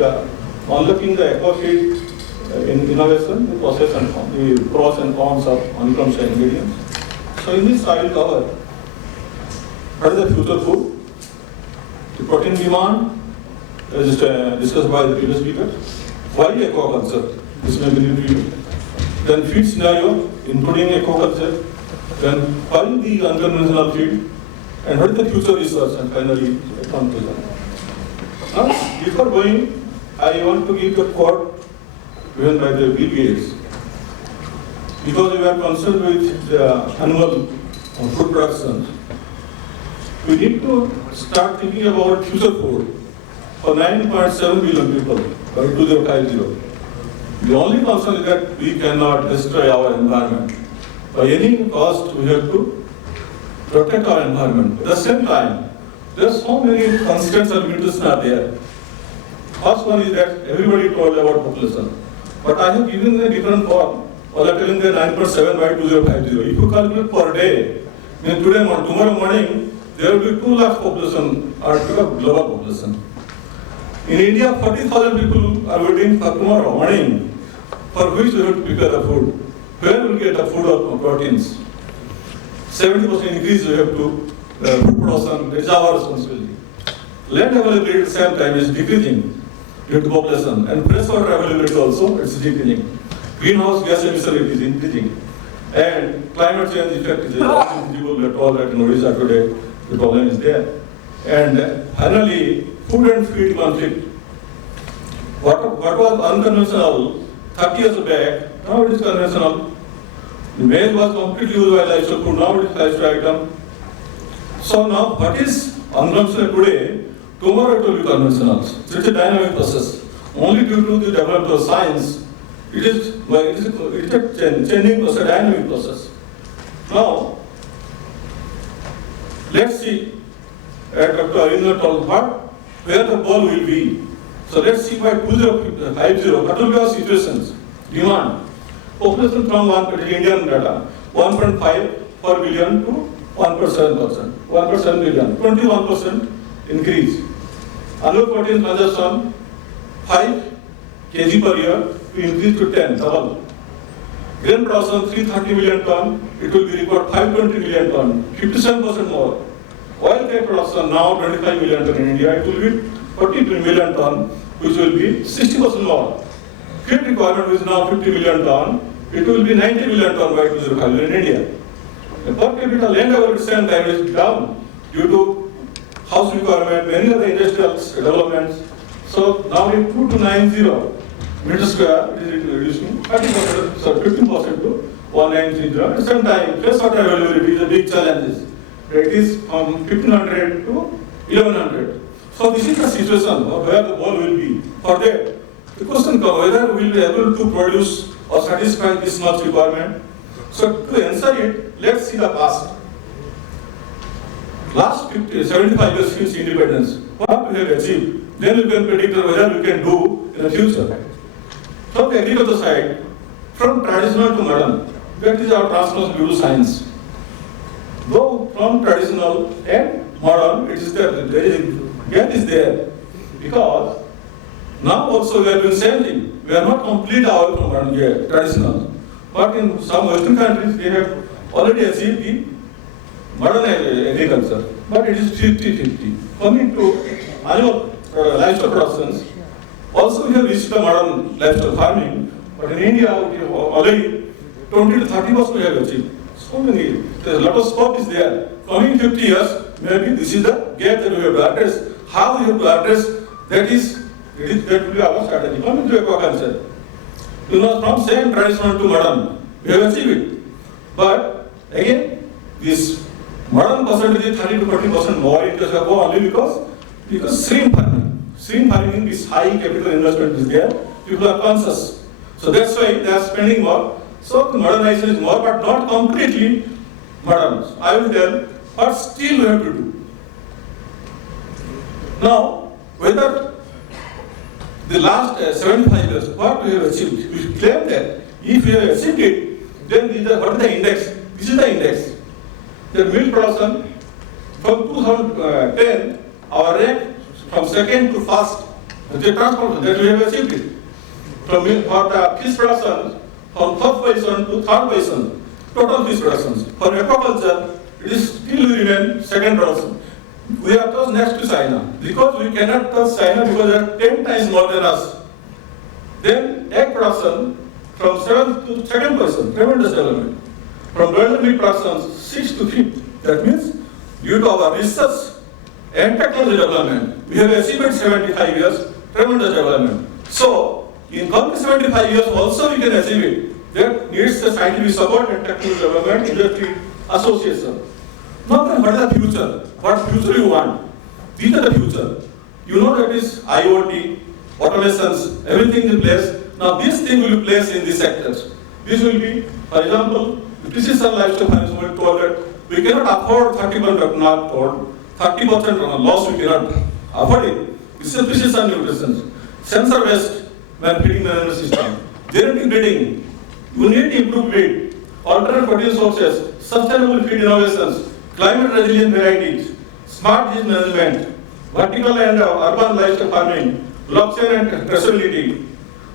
unlocking the aqua feed innovation, the process and the pros and cons of unconventional ingredients. So in this I will cover what is the future food, the protein demand, as discussed by the previous speaker, why aquaculture, this may be new to you, then feed scenario, including aquaculture, then why the unconventional feed, and what is the future research, and finally conclusion. Now, before going, I want to give a quote given by the Bill Gates. Because we are concerned with the annual food production, we need to start thinking about future food for 9.7 billion people by 2050. The only concern is that we cannot destroy our environment. By any cost, we have to protect our environment. At the same time, there are so many constraints and limitations are there. First one is that everybody told about population. But I have given a different form. While I'm telling the 9.7 by 2050. If you calculate per day, tomorrow morning, there will be 2 lakh population or global population. In India, 40,000 people are waiting for tomorrow morning, for which we have to prepare the food. Where will we get the food of proteins? 70% increase we have to food production, that is our responsibility. Land availability at the same time is decreasing due to population, and fresh water availability also is decreasing. Greenhouse gas emission is increasing, and climate change effect is visible. We are told that in Odisha today the problem is there. And finally, food and feed conflict. What was unconventional 30 years back, now it is conventional. The maize was completely used by livestock food, now it is livestock item. So now what is unconventional today, tomorrow it will be conventional. So it's a dynamic process. Only due to the development of science, it is a changing process, dynamic process. Now, let's see at Dr. Arindra told where the ball will be. So let's see by 2050, what will be our situations? Demand. Population from Indian data, 1.5 per billion to 1.7%, 1.7 billion, 21% increase. Annual protein consumption, 5 kg per year to increase to 10, double. Grain production, 330 million ton, it will be required 520 million ton, 57% more. Oil cake production now 25 million ton in India, it will be 42 million ton, which will be 60% more. Feed requirement is now 50 million ton, it will be 90 million ton by 2050 in India. The per capita land availability same time is down due to house requirement, many other industrial developments. So now in 2290 meter square, it is reducing 30%, so 15% to 1930. At the same time, fresh water availability is a big challenge. It is from 1500 to 1100. So this is the situation of where the ball will be. For that, the question comes whether we will be able to produce or satisfy this much requirement. So to answer it, let's see the past. Last 75 years since independence, what we have achieved, then we can predict whether we can do in the future. From the agriculture side, from traditional to modern, that is our transformation due to science. Though from traditional and modern, it is there gap is there, because now also we are doing same thing. We are not completely away from modern yet, traditional. But in some Western countries, they have already achieved the modern agriculture. But it is 50-50. Coming to annual livestock productions, also we have reached the modern livestock farming, but in India, we have already 20 to 30% we have achieved. So many, a lot of scope is there. Coming 50 years, maybe this is the gap that we have to address. How we have to address, that will be our strategy. Coming to aquaculture, from same traditional to modern, we have achieved it. But again, this modern percentage is 30 to 40% more in case of aqua only because shrimp farming is high capital investment is there. People are conscious, so that's why they are spending more. So modernization is more, but not completely modern. I will tell, but still we have to do. Now, whether the last 75 years, what we have achieved, we claim that if we have achieved it, then what is the index? This is the index. The milk production from 2010, our rank from second to first The transformation that we have achieved it. For the fish production, from first position to third position, total fish productions. For aquaculture, it is still remain second production. We are just next to China. Because we cannot touch China because they are 10 times more than us. Then egg production, from 7th to 2nd position, tremendous development. From broiler meat production, 6th to 5th. That means, due to our research and technology development, we have achieved 75 years, tremendous development. So, in coming 75 years also we can achieve it. That needs the scientific support and technical development industry association. Now then, what is the future? What future you want? These are the future. You know that is IoT, automations, everything in place. Now this thing will be placed in these sectors. This will be, for example, precision livestock management told that we cannot afford 30% not told, 30% loss we cannot afford it. This is precision nutrition. Sensor-based feeding management system. Genetic breeding. You need to improve breed. Alternate protein sources. Sustainable feed innovations. Climate resilient varieties. Smart disease management. Vertical and urban livestock farming. Blockchain and traceability.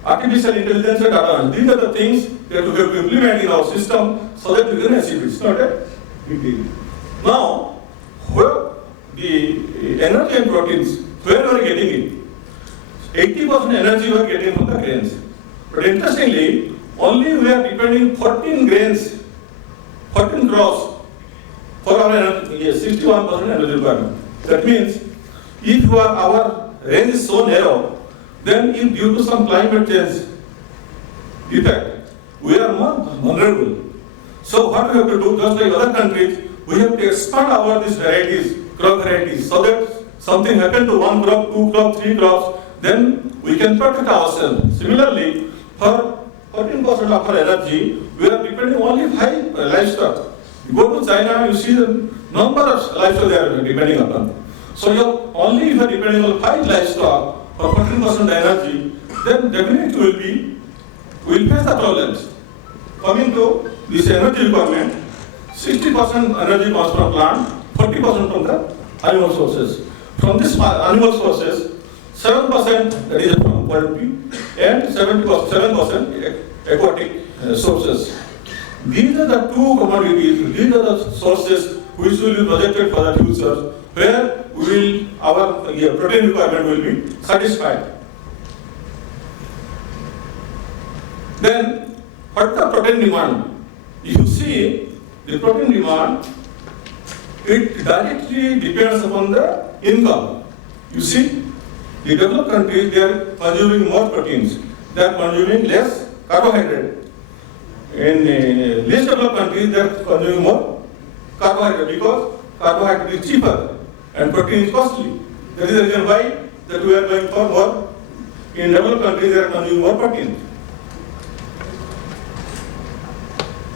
Artificial intelligence and data. These are the things that we have to implement in our system so that we can achieve it. It's not a big deal. Now, where the energy and proteins, where we are getting it? 80% energy we are getting from the grains. But interestingly, only we are depending 14 grains, 14 crops for our energy, 61% energy requirement. That means, if our range is so narrow, then if due to some climate change effect, we are more vulnerable. So what we have to do, just like other countries, we have to expand these varieties, crop varieties, so that something happen to one crop, two crops, three crops, then we can protect ourselves. Similarly, for 14% of our energy, we are depending only 5 livestock. You go to China, you see the number of livestock they are depending upon. So only if you are depending on 5 livestock for 14% energy, then definitely we will face the problems. Coming to this energy requirement, 60% energy comes from plant, 40% from the animal sources. From this animal sources, 7% that is from poultry and 7% aquatic sources. These are the two commodities, these are the sources which will be projected for the future, where our protein requirement will be satisfied. Then, what is the protein demand? If you see the protein demand, it directly depends upon the income. You see, the developed countries, they are consuming more proteins. They are consuming less carbohydrate. In least developed countries, they are consuming more carbohydrate because carbohydrate is cheaper and protein is costly. That is the reason why that we are going for more. In developed countries, they are consuming more protein.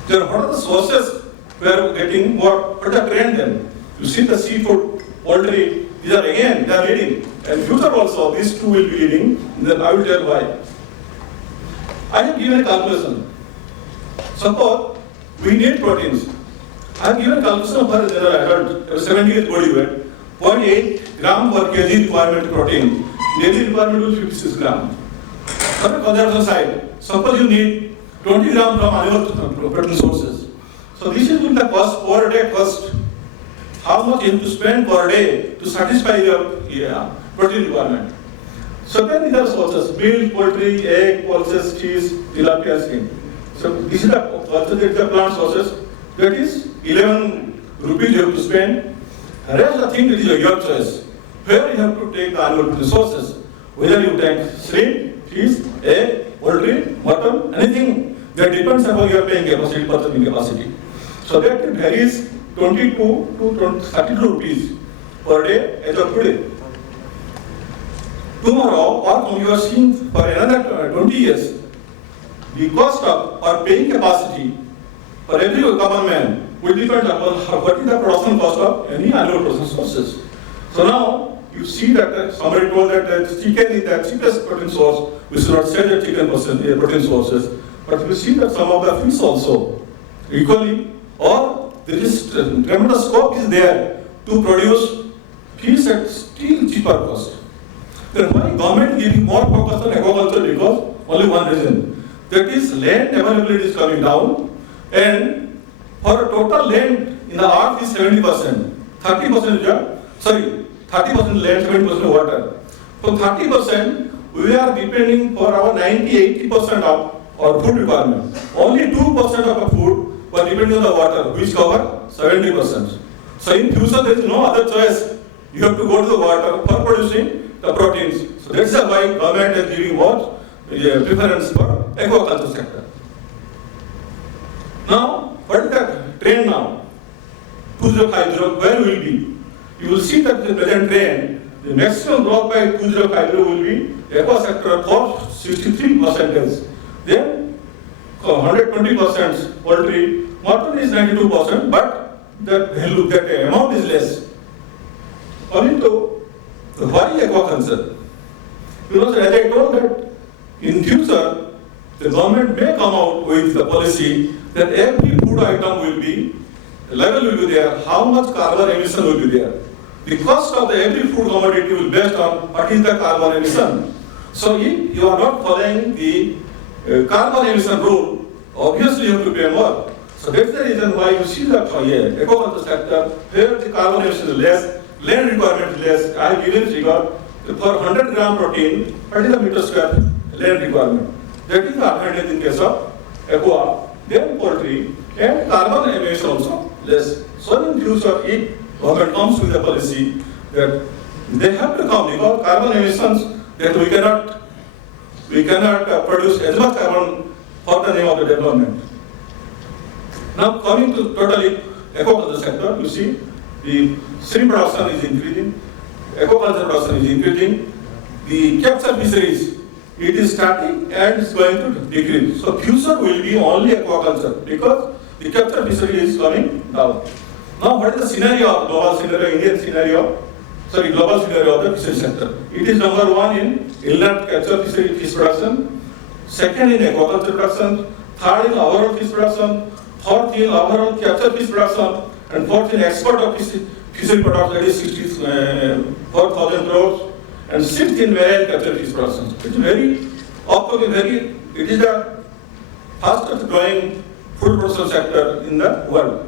Then what are the sources we are getting more? What is the trend then? You see the seafood, poultry, these are again, they are leading. And future also, these two will be leading, then I will tell why. I have given a calculation. Suppose we need proteins. I have given a calculation for a general adult, 70 years body weight, 0.8 gram per kg requirement protein. Daily requirement will be 56 gram. For the consumption side, suppose you need 20 gram from animal protein sources. So this is the cost per day cost. How much you have to spend per day to satisfy your protein requirement. So then these are sources: milk, poultry, egg, pulses, cheese, tilapia, skin. So this is the plant sources. That is 11 rupees you have to spend. Rest the thing is your choice. Where you have to take the animal protein sources. Whether you take shrimp, fish, egg, poultry, mutton, anything that depends upon your paying capacity, purchasing capacity. So that varies 22 to 32 rupees per day as of today. Tomorrow, or you are seeing for another 20 years, the cost of or paying capacity for every common man will depend upon what is the production cost of any animal protein sources. So now, you see that somebody told that chicken is the cheapest protein source. We should not say that chicken protein sources, but we see that some of the fish also equally, or there is tremendous scope is there to produce fish at still cheaper cost. Then why government giving more focus on aquaculture? Because only one reason. That is land availability is coming down, and for total land in the earth is 70%. 30% is 30% land, 70% water. For 30%, we are depending for our 80% of our food requirement. Only 2% of our food were depending on the water, which cover 70%. So in future, there is no other choice. You have to go to the water for producing the proteins. So that's why government is giving what? Preference for aquaculture sector. Now, what is the trend now? 2050, where will be? You will see that the present trend, the maximum growth by 2050 will be aqua sector for 63%. Then 120% poultry, mutton is 92%, but that value, that amount is less. Coming to why aquaculture? Because as I told that in future, the government may come out with the policy that every food item will be, level will be there, how much carbon emission will be there. The cost of the every food commodity will be based on what is the carbon emission. So if you are not following the carbon emission rule, obviously you have to pay more. So that's the reason why you see that aquaculture sector, where the carbon emission is less, land requirement is less. I have given figure for 100 gram protein, what is the meter square land requirement? That is the advantage in case of aqua, then poultry, and carbon emission also less. So in future, if government comes with a policy that they have to come, because carbon emissions that we cannot produce as much carbon for the name of the development. Now coming to totally aquaculture sector, you see the shrimp production is increasing, aquaculture production is increasing, the capture fisheries, it is starting and is going to decrease. So future will be only aquaculture because the capture fishery is coming down. Now what is the scenario of global scenario, Indian scenario, global scenario of the fishery sector? It is number one in inland capture fishery fish production, second in aquaculture production, third in overall fish production, fourth in overall capture fish production, and fourth in export of fishery products, that is 64,000 crores, and sixth in marine capture fish production. It is the fastest growing food production sector in the world.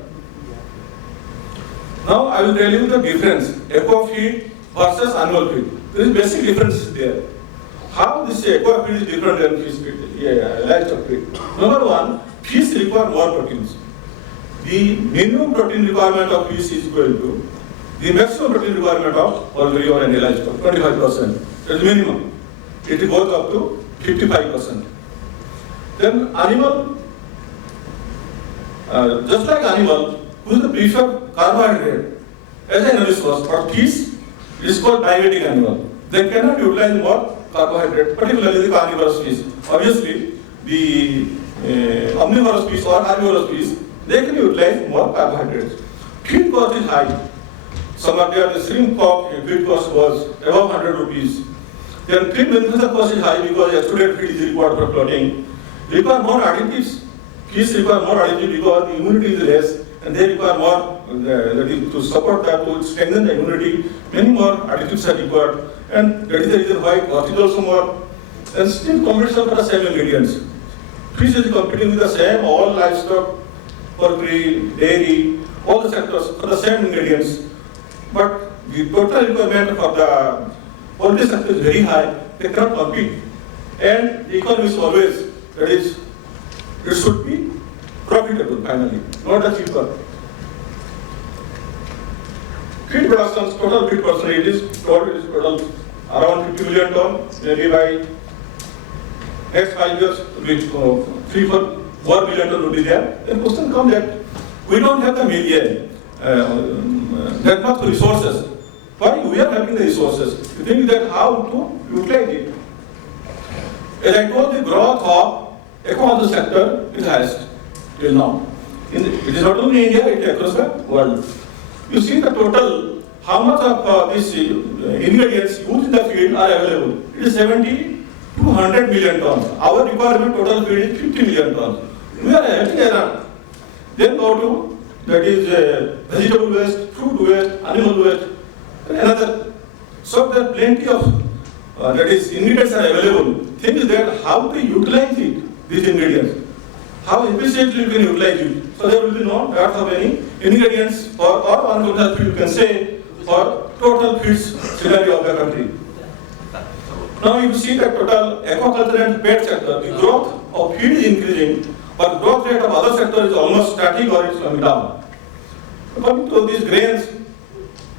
Now I will tell you the difference, aqua feed versus animal feed. There is basic difference there. How this aqua feed is different than fish feed, livestock feed. Number one, fish require more proteins. The minimum protein requirement of fish is equal to the maximum protein requirement of poultry or any livestock, 25%. That is minimum. It goes up to 55%. Then animal, just like animal, who is the preferred carbohydrate as an energy source for fish, it is called diabetic animal. They cannot utilize more carbohydrate, particularly the carnivorous fish. Obviously, the omnivorous fish or herbivorous fish, they can utilize more carbohydrates. Feed cost is high. Some of the shrimp feed cost was above 100 rupees. Then feed manufacture cost is high because extruded feed is required for floating. Require more additives. Fish require more additives because the immunity is less, and they require more to support that, to strengthen the immunity. Many more additives are required, and that is the reason why cost is also more. And still competition for the same ingredients. Fish is competing with the same, all livestock, poultry, dairy, all the sectors for the same ingredients. But the total requirement for the poultry sector is very high, they cannot compete. And the economy is always, that is, it should be profitable finally, not the cheaper. Feed production, total feed production, it is total around 50 million tons, maybe by next 5 years, 3-4 million tons will be there. Then question comes that we don't have the media, that much resources. Why we are having the resources? You think that how to utilize it? As I told, the growth of aquaculture sector is highest till now. It is not only in India, it is across the world. You see the total, how much of these ingredients used in the feed are available. It is 70 to 100 million tons. Our requirement total feed is 50 million tons. We are having enough. Then go to, that is vegetable waste, fruit waste, animal waste, and another. So there are plenty of that is, ingredients are available. Thing is that how to utilize it, these ingredients. How efficiently you can utilize it. So there will be no dearth of any ingredients or unconventional feed, you can say, for total feeds scenario of the country. Now you see that total aquaculture and pet sector, the growth of feed is increasing, but growth rate of other sector is almost static or it's coming down. Coming to these grains,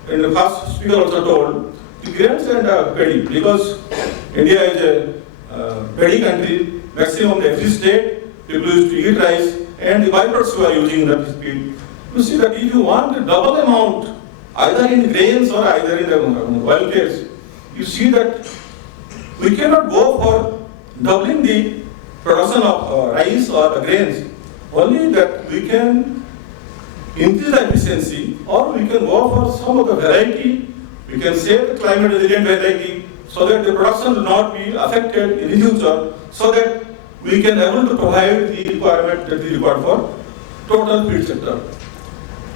and the first speaker also told, the grains and paddy, because India is a paddy country, maximum every state, people used to eat rice, and the byproducts who are using that feed. You see that if you want a double amount, either in grains or either in the oil case, you see that we cannot go for doubling the production of rice or the grains. Only that we can increase the efficiency, or we can go for some of the variety. We can save the climate resilient variety so that the production will not be affected in the future, so that we can able to provide the requirement that we require for total feed sector.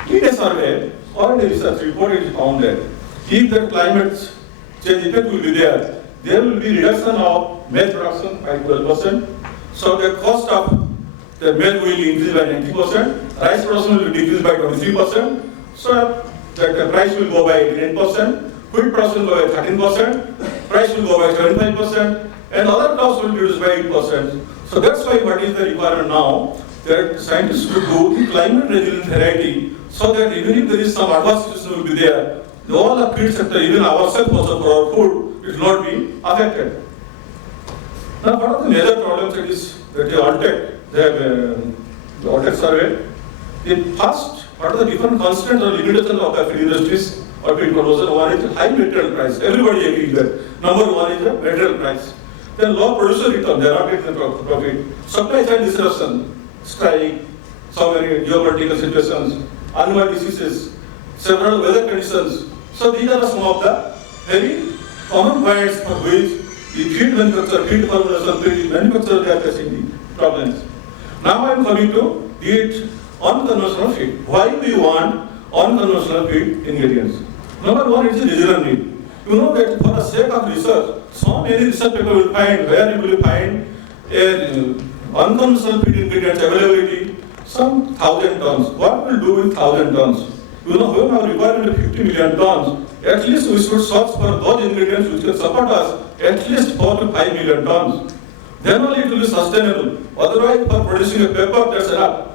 In a survey or in a research report, it is found that if the climate change effect will be there will be reduction of maize production by 12%. So the cost of the maize will increase by 90%. Rice production will decrease by 23%. So the price will go by 10%. Wheat production will go by 13%. Price will go by 25%. And other costs will reduce by 8%. So that's why what is the requirement now, that scientists should do the climate resilient variety, so that even if there is some adverse situation will be there, all the feed sector, even ourselves also for our food, it will not be affected. Now, what are the major problems that the Altec, the Altec survey? The first, what are the different constraints or limitations of the feed industries or feed production? One is high material price. Everybody agrees that. Number one is the material price. Then low producer return, they are not getting the profit. Supply side disruption, strike, so many geopolitical situations, animal diseases, several weather conditions. So these are some of the very common points for which the feed manufacturer, feed formulation, feed manufacturer, they are facing the problems. Now I am coming to eat unconventional feed. Why we want unconventional feed ingredients? Number one is the regional need. You know that for the sake of research, so many research people will find where you will find unconventional feed ingredients availability, some 1,000 tons. What will do with 1,000 tons? You know, when our requirement is 50 million tons, at least we should search for those ingredients which can support us at least 4 to 5 million tons. Then only it will be sustainable. Otherwise, for producing a paper, that's enough.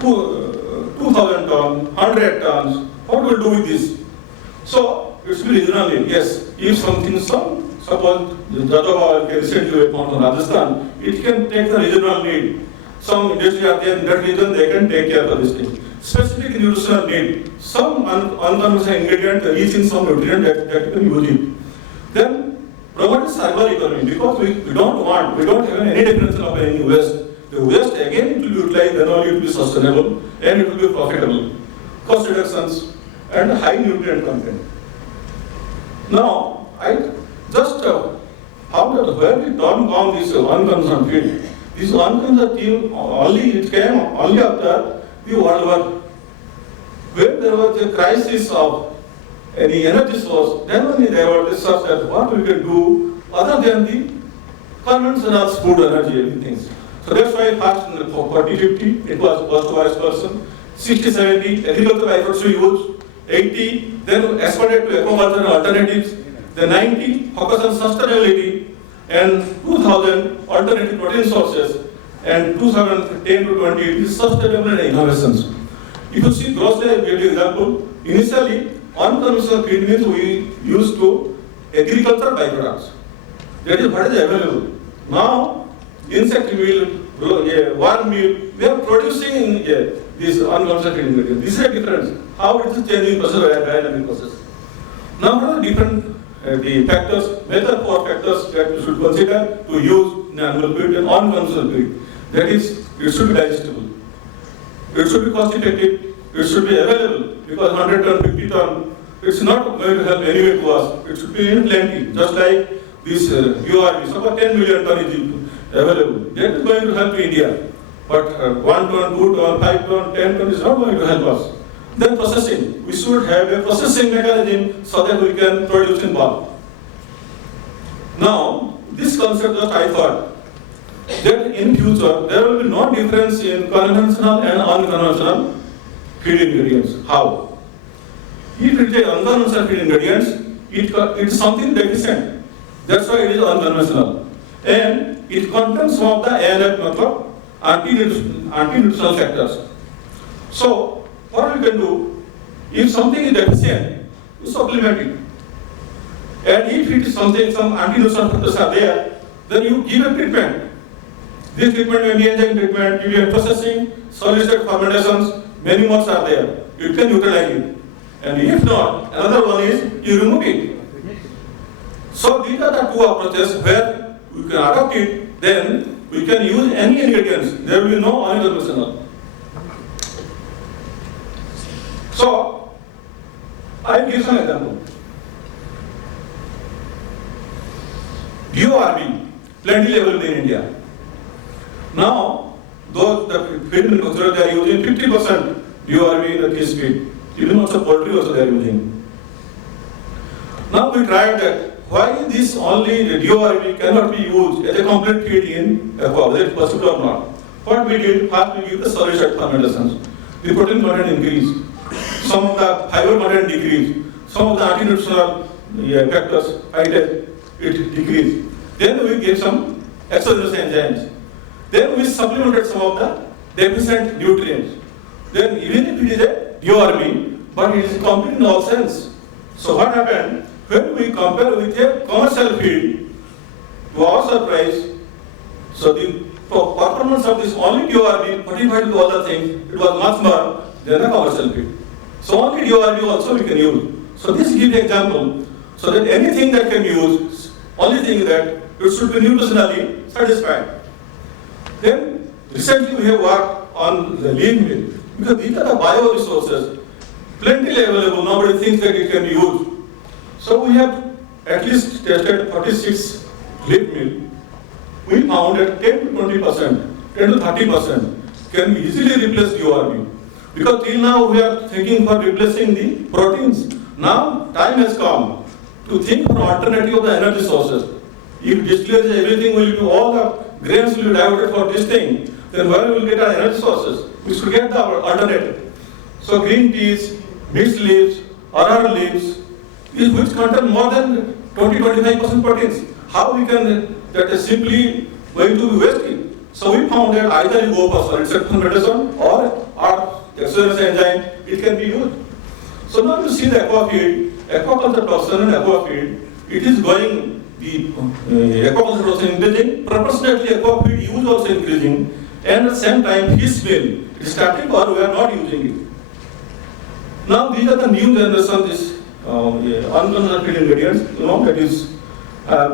2,000 tons, 100 tons, what will do with this? So, it should be regional need. Yes, if something, suppose the Jadava recently found in Rajasthan, it can take the regional need. Some industry are there in that region, they can take care of this thing. Specific nutritional need, some unconventional ingredient rich in some nutrient that you can use it. Then, promote circular economy, because we don't have any definition of any waste. The waste again it will be utilized, then only it will be sustainable and it will be profitable. Cost reductions and high nutrient content. Now, I just found that where we don't found this unconventional feed. This unconventional feed it came only after the World War. When there was a crisis of any energy source, then only there was research that what we can do other than the conventional food energy, everything. So that's why first for 40-50, it was post-person, 60-70, agricultural efforts we used, 80, then expanded to aquaculture and alternatives, the 90, focus on sustainability, and 2000, alternative protein sources, and 2010 to 20, it is sustainable and innovations. If you see grossly, I will give you example. Initially, unconventional feed means we used to agricultural byproducts. That is what is available. Now, insect meal, worm meal, we are producing these unconventional feed ingredients. This is a difference. How it is changing process or dynamic process. Now, what are the different the factors, major 4 factors that you should consider to use in animal feed and unconventional feed? That is, it should be digestible. It should be cost effective. It should be available, because 100 ton, 50 ton, it's not going to help anyway to us. It should be in plenty. Just like this URB, about 10 million ton is available. That is going to help India. But 1 ton, 2 ton, 5 ton, 10 ton is not going to help us. Then processing. We should have a processing mechanism so that we can produce in bulk. Now, this concept that I thought that in future there will be no difference in conventional and unconventional feed ingredients. How? If it is unconventional feed ingredients, it is something deficient. That's why it is unconventional. And it contains some of the ANF anti-nutritional factors. So, what we can do, if something is deficient, you supplement it. And if it is something, some anti-nutritional factors are there, then you give a treatment. This treatment may be enzyme treatment, UV processing, solid-state fermentations, many more are there. You can utilize it. And if not, another one is you remove it. So these are the two approaches where we can adopt it, then we can use any ingredients. There will be no unconventional. So, I will give some example. DORB, plenty available in India. Now, those the feed manufacturers they are using 50% DORB in the fish feed. Even also poultry also they are using. Now we tried that why this only the DORB cannot be used as a complete feed in aqua, whether it's possible or not. What we did, first we give the solid-state fermentations. The protein content increased, some of the fiber content decreased, some of the anti-nutritional factors, it decreased. Then we gave some exogenous enzymes. Then we supplemented some of the deficient nutrients. Then even if it is a DORB, but it is complete in all sense. So what happened, when we compare with a commercial feed, to our surprise, so the performance of this only DORB, fortified with other things, it was much more than a commercial feed. So only DORB also we can use. So this gives an example, so that anything that can be used, only thing that it should be nutritionally satisfied. Then recently we have worked on the lean meal, because these are the bioresources, plenty available, nobody thinks that it can be used. So we have at least tested 46 lean meal. We found that 10 to 20%, 10 to 30% can be easily replace DORB. Because till now we are thinking for replacing the proteins. Now time has come to think for alternative of the energy sources. If distillers everything will be, all the grains will be diverted for this thing, then where we will get our energy sources? We should get the alternative. So green teas, mixed leaves, RR leaves, which contain more than 20-25% proteins. How we can, that is simply going to be wasted. So we found that either you go for solid-state fermentation or exogenous enzyme, it can be used. So now you see the aqua feed, aquaculture production and aqua feed, it is going, the aquaculture also increasing, proportionately aqua feed use also increasing, and at the same time fish meal, it is static or we are not using it. Now these are the new generation, this unconventional feed ingredients, that is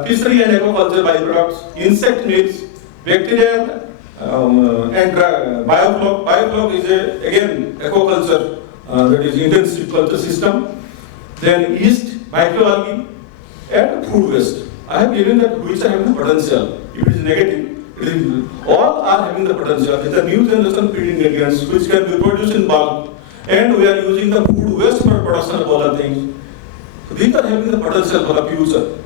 fishery and aquaculture byproducts, insect meals, bacterial and biofloc. Biofloc is again aquaculture, that is intensive culture system. Then yeast, microalgae, and food waste. I have given that which are having the potential. If it is negative, all are having the potential. These are new generation feed ingredients which can be produced in bulk, and we are using the food waste for production of other things. So these are having the potential for the future.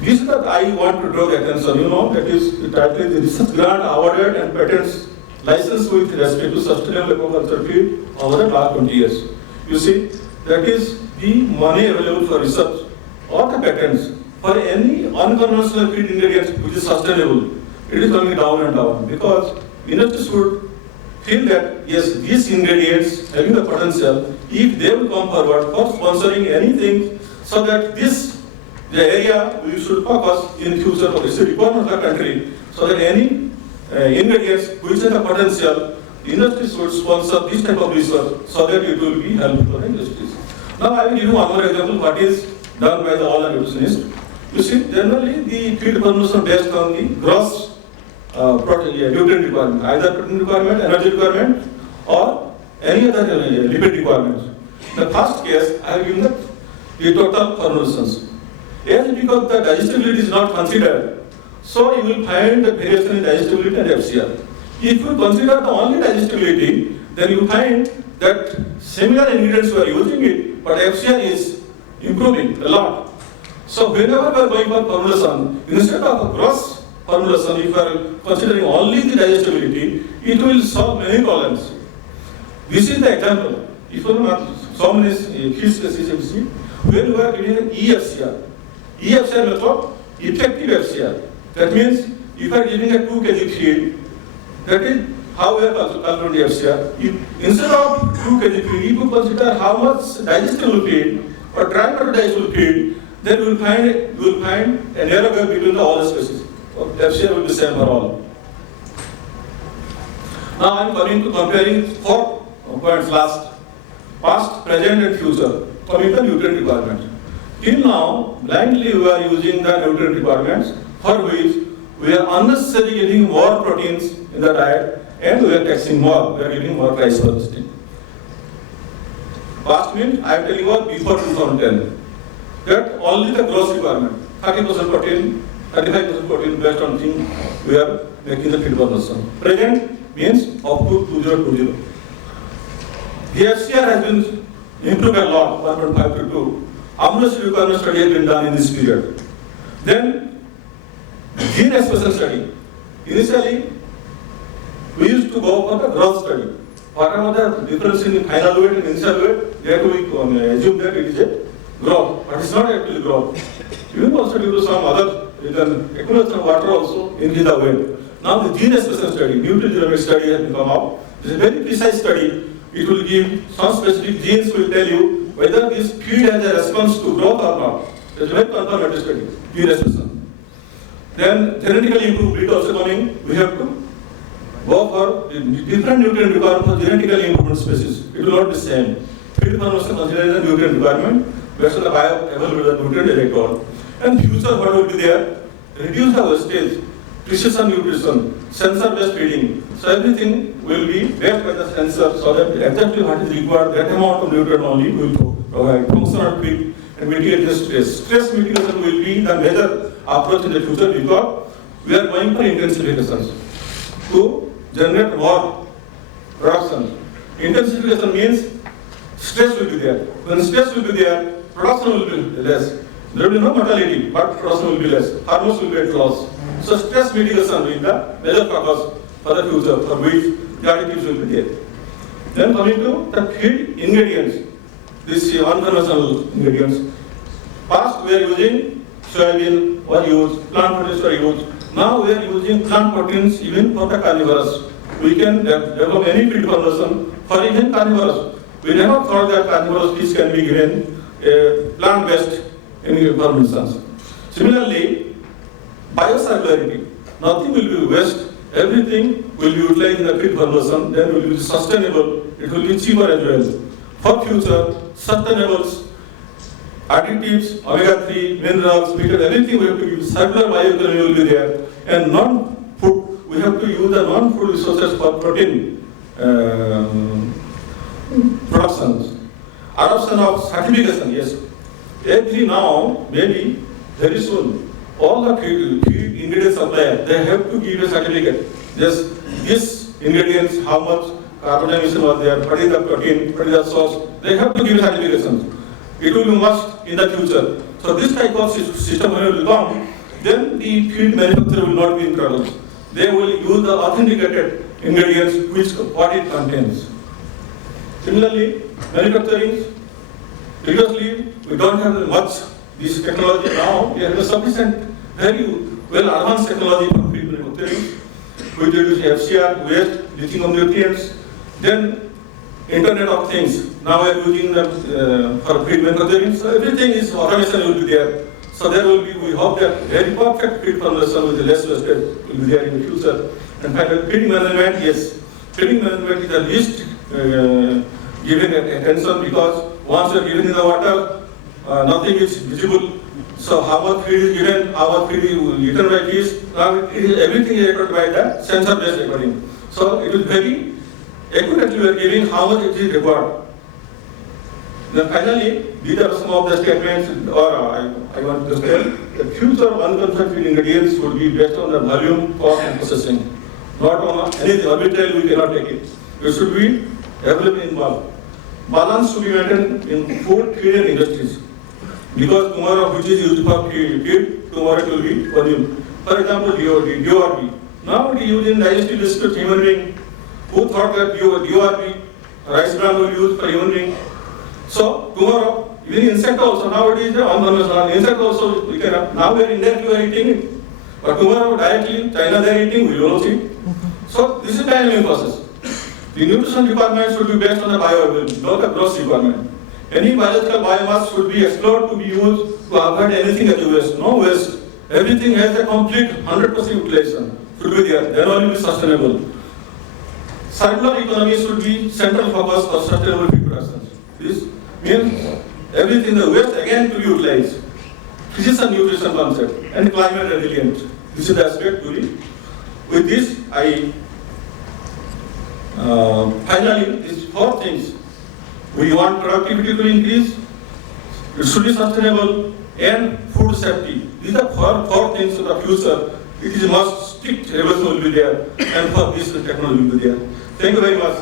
This is that I want to draw the attention, that is the title is the research grant awarded and patents licensed with respect to sustainable aquaculture feed over the last 20 years. You see, that is the money available for research or the patents for any unconventional feed ingredients which is sustainable. It is going down and down because industry should feel that yes, these ingredients having the potential, if they will come forward for sponsoring anything, so that the area we should focus in future of this requirement of the country, so that any ingredients which have the potential, industry should sponsor this type of research so that it will be helpful for the industries. Now I will give you one more example what is done by all the nutritionists. You see, generally the feed formulation based on the gross nutrient requirement, either protein requirement, energy requirement, or any other lipid requirements. The first case, I have given the total formulations. Yes, because the digestibility is not considered, so you will find the variation in digestibility and FCR. If you consider the only digestibility, then you find that similar ingredients we are using it, but FCR is improving a lot. So whenever we are going for formulation, instead of gross formulation, if you are considering only the digestibility, it will solve many problems. This is the example. If you have so many fish species, when we are giving an EFCR method, effective FCR. That means if you are giving a 2 kg feed, that is how we are calculating the FCR. Instead of 2 kg feed, if you consider how much digestible feed or dry matter digestible feed, then you will find a narrow gap between all the species. FCR will be same for all. Now I am coming to comparing 4 points last, past, present and future, coming to nutrient requirements. Till now, blindly we are using the nutrient requirements for which we are unnecessarily giving more proteins in the diet and we are taxing more, we are giving more price for this thing. Past means I am telling you before 2010 that only the gross requirement, 30% protein, 35% protein based on thing we are making the feed conversion. Present means up to 2020. The FCR has been improved a lot, 1.5 to 2. Amino requirement study has been done in this period. Then, gene expression study. Initially, we used to go for the growth study. Whatever the difference in the final weight and initial weight, they have to assume that it is a growth, but it's not actually growth. Even also due to some other accumulation of water also increase the weight. Now the gene expression study, nutrigenomic study has come out. It's a very precise study. It will give some specific genes will tell you whether this feed has a response to growth or not. It's a very confirmatory study, gene expression. Then genetically improved breed also coming. We have to go for different nutrient requirement for genetically improved species. It will not be the same. Feed formulation considers the nutrient requirement based on the bioavailable nutrient electron. And future what will be there? Reduce the wastage, precision nutrition, sensor-based feeding. So everything will be based by the sensor so that exactly what is required, that amount of nutrient only will provide functional feed and mitigate the stress. Stress mitigation will be the major approach in the future because we are going for intensifications to generate more production. Intensification means stress will be there. When stress will be there, production will be less. There will be no mortality, but production will be less. Farmers will get loss. So stress mitigation will be the major focus for the future, for which the additives will be there. Then coming to the feed ingredients, these unconventional ingredients. Past we are using soybean was used, plant proteins were used. Now we are using plant proteins even for the carnivorous. We can develop any feed conversion for even carnivorous. We never thought that carnivorous fish can be given plant-based formulations. Similarly, biocircularity. Nothing will be waste. Everything will be utilized in the feed conversion. Then will be sustainable. It will be cheaper as well. For future, sustainables, additives, omega-3, minerals, vitamins, everything we have to use. Circular bioeconomy will be there. And non-food, we have to use the non-food resources for protein productions. Adoption of certification, yes. Every now, maybe very soon, all the feed ingredient suppliers, they have to give a certificate. This ingredients, how much carbon emission was there, what is the protein, what is the source, they have to give certifications. It will be must in the future. So this type of system when it will come, then the feed manufacturer will not be in trouble. They will use the authenticated ingredients which what it contains. Similarly, manufacturing, previously we don't have much this technology. Now we have a sufficient, very well advanced technology for feed manufacturing. We introduce FCR, waste, lithium nutrients, then Internet of Things. Now we are using them for feed manufacturing. So everything is automation will be there. So there will be, we hope that very perfect feed conversion with less wastage will be there in the future. And finally, feeding management, yes. Feeding management is the least given attention because once you are given in the water, nothing is visible. So how much feed is given, how much feed is eaten by fish, everything is recorded by the sensor-based recording. So it is very accurately we are giving how much it is required. Then finally, these are some of the statements, or I want to tell, the future unconventional feed ingredients would be based on the volume, cost and processing. Not on anything arbitrary, we cannot take it. It should be available in bulk. Balance should be maintained in food, feed and industries. Because tomorrow which is used for feed, tomorrow it will be consumed. For example, DORB. Now it is used in digestive district human being. Who thought that DORB, rice bran will be used for human being? So tomorrow, even insect also, now it is unconventional. Insect also, we can, now we are indirectly eating it. But tomorrow directly, China they are eating, we will not eat. So this is dynamic process. The nutrition requirement should be based on the bioavailability, not the gross requirement. Any biological biomass should be explored to be used to avoid anything as waste. No waste. Everything has a complete 100% utilization. Should be there. Then only be sustainable. Circular economy should be central focus for sustainable food production. This means everything the waste again to be utilized. This is a nutrition concept and climate resilient. This is the aspect to be. With this, I finally, these 4 things. We want productivity to increase, it should be sustainable, and food safety. These are four things for the future. It is must strict revolution will be there, and for this technology will be there. Thank you very much.